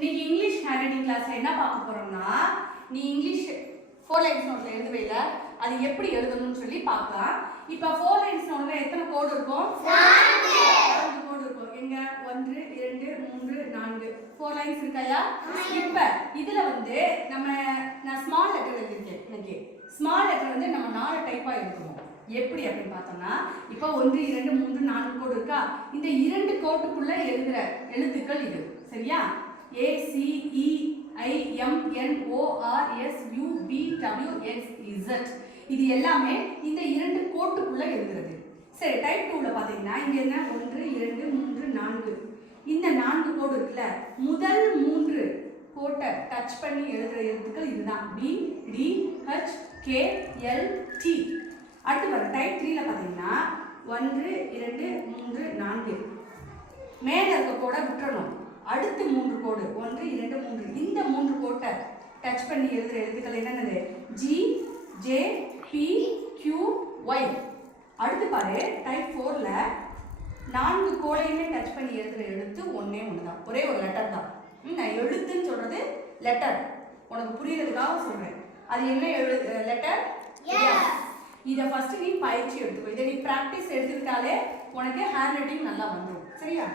இன்னைக்கு English hand writing கிளாஸ்ல என்ன பார்க்க போறோம்னா நீ இங்கிலீஷ் 4 லைன்ஸ் நோட்ல எழுதுவேல அது எப்படி எழுதணும்னு சொல்லி பார்க்கலாம். இப்போ 4 லைன்ஸ் நோட்ல எத்தனை கோடு இருக்கும்? 4 கோடு இருக்கும். எங்க 1 2 3 4 4 லைன்ஸ் இருக்காயா? இப்போ இதுல வந்து நான் ஸ்மால் லெட்டர் எழுதிருக்கேன். இன்னைக்கு ஸ்மால் லெட்டர் வந்து நம்ம 4 டைப்பா எழுதுவோம். எப்படி அப்படின்னு பார்த்தோம்னா இப்போ 1 2 3 4 கோடு இருக்கா? இந்த 2 கோட்டுக்குள்ள எழுதுற எழுத்துக்கள் இது. சரியா? A C E I M N O R S U B W X Z இது எல்லாமே இந்த 2 கோட்டுக்குள்ள எழுதுறது. சரி, டைப் 2ல பாத்தீங்கன்னா இங்க என்ன 1 2 3 4 இந்த 4 கோடு இருக்குல, முதல் 3 கோட்டை டச் பண்ணி எழுதுற எழுத்துக்கள் இதுதான். B D H K L T. அடுத்து வர டைப் 3ல பாத்தீங்கன்னா 1 2 3 4 மேல இருக்க கோடை விட்டுறணும். அடுத்து 3 கோடு 1 2 3 இந்த 3 கோட்டை டச் பண்ணி எழுதுற எழுத்துக்கள் என்னென்னது? G J P Q Y. அடுத்து பாரு டைப் 4ல 4 கோடையுமே டச் பண்ணி எழுதுற எழுத்து ஒண்ணே ஒண்ணுதான், ஒரே ஒரு லெட்டர் தான். நான் எழுத்துன்னு சொல்றது லெட்டர், உனக்கு புரியறதுக்காக சொல்றேன். அது என்ன லெட்டர்? எஸ். இதை ஃபர்ஸ்ட் நீ பயிற்சி எடுத்துக்கோ. இதை நீ பிராக்டிஸ் எடுத்துக்கிட்டாலே உனக்கு ஹேண்ட் ரைட்டிங் நல்லா வந்துடும். சரியா?